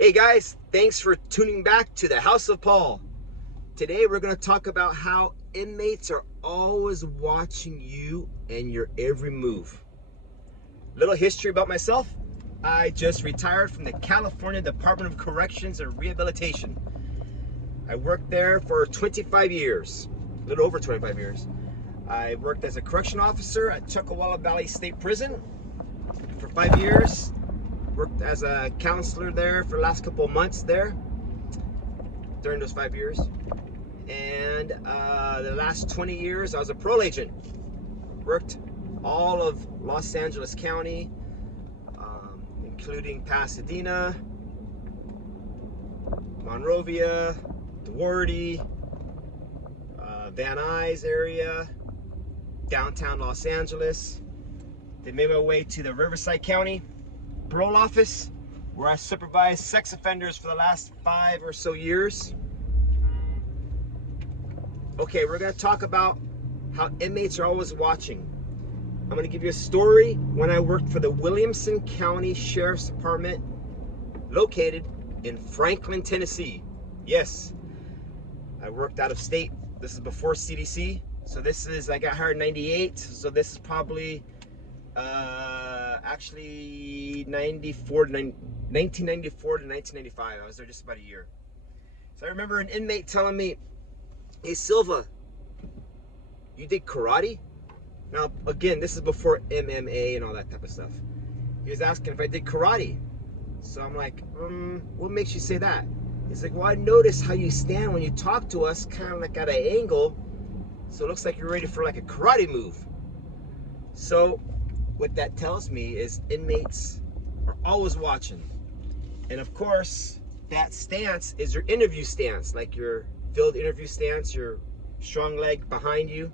Hey guys, thanks for tuning back to the House of Paul. Today we're going to talk about how inmates are always watching you and your every move. Little history about myself. I just retired from the California Department of Corrections and Rehabilitation. I worked there for 25 years, a little over 25 years. I worked as a correction officer at Chuckawalla Valley State Prison for 5 years. Worked as a counselor there for the last couple of months there during those 5 years. And the last 20 years, I was a parole agent. Worked all of Los Angeles County, including Pasadena, Monrovia, Duarte, Van Nuys area, downtown Los Angeles. Then made my way to the Riverside County Parole Office, where I supervised sex offenders for the last 5 or so years. Okay, we're going to talk about how inmates are always watching. I'm going to give you a story when I worked for the Williamson County Sheriff's Department, located in Franklin, Tennessee. Yes, I worked out of state. This is before CDC. So I got hired in 98. So this is probably actually 1994 to 1995. I was there just about a year. So I remember an inmate telling me, "Hey Silva, you did karate?" Now again, this is before MMA and all that type of stuff. He was asking if I did karate. So I'm like, what makes you say that? He's like, well, I noticed how you stand when you talk to us, kind of like at an angle, so it looks like you're ready for like a karate move. So what that tells me is inmates are always watching. And of course, that stance is your interview stance, like your field interview stance, your strong leg behind you.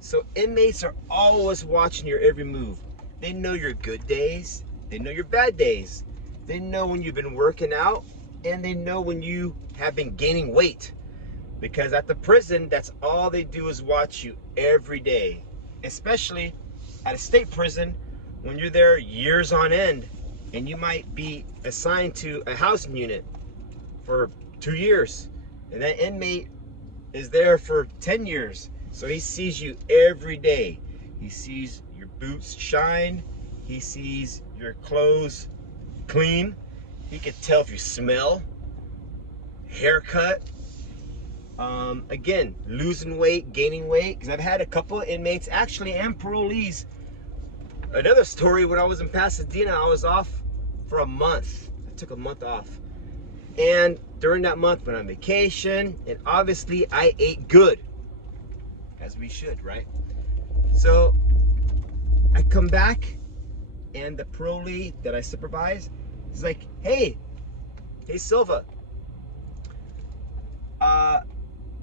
So inmates are always watching your every move. They know your good days, they know your bad days. They know when you've been working out, and they know when you have been gaining weight. Because at the prison, that's all they do is watch you every day. Especially at a state prison, when you're there years on end, and you might be assigned to a housing unit for 2 years, and that inmate is there for 10 years. So he sees you every day. He sees your boots shine. He sees your clothes clean. He can tell if you smell, haircut, again, losing weight, gaining weight. Because I've had a couple of inmates, actually, and parolees. Another story, when I was in Pasadena, I was off for a month. I took a month off. And during that month, went on vacation, and obviously I ate good, as we should, right? So I come back, and the parolee that I supervise is like, hey Silva,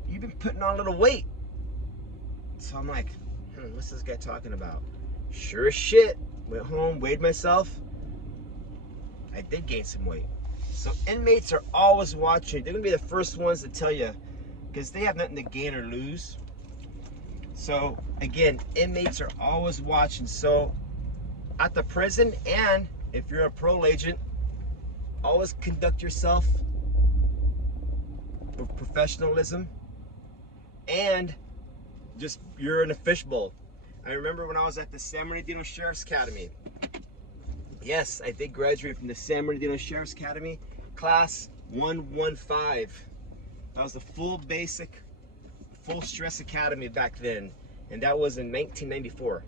you've been putting on a little weight. So I'm like, what's this guy talking about? Sure as shit, went home, weighed myself. I did gain some weight. So inmates are always watching. They're gonna be the first ones to tell you, because they have nothing to gain or lose. So again, inmates are always watching. So at the prison, and if you're a parole agent, always conduct yourself with professionalism, and just, you're in a fishbowl. I remember when I was at the San Bernardino Sheriff's Academy. Yes, I did graduate from the San Bernardino Sheriff's Academy, class 115. That was the full basic, full stress academy back then, and that was in 1994.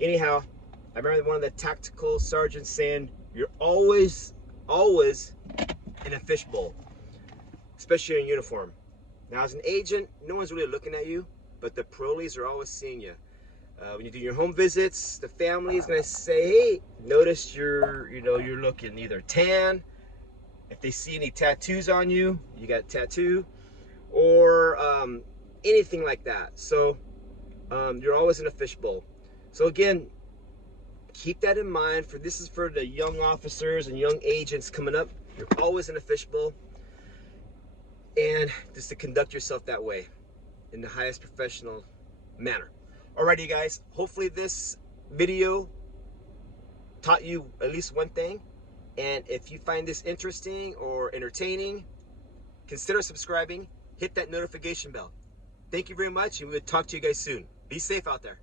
Anyhow, I remember one of the tactical sergeants saying, you're always in a fishbowl, especially in uniform. Now as an agent, no one's really looking at you, but the parolees are always seeing you. When you do your home visits, the family is gonna say, hey, notice you're looking either tan. If they see any tattoos on you, you got a tattoo, or anything like that. So you're always in a fishbowl. So again, keep that in mind. This is for the young officers and young agents coming up. You're always in a fishbowl, and just to conduct yourself that way in the highest professional manner. Alrighty guys, hopefully this video taught you at least one thing. And if you find this interesting or entertaining, consider subscribing, hit that notification bell. Thank you very much, and we'll talk to you guys soon. Be safe out there.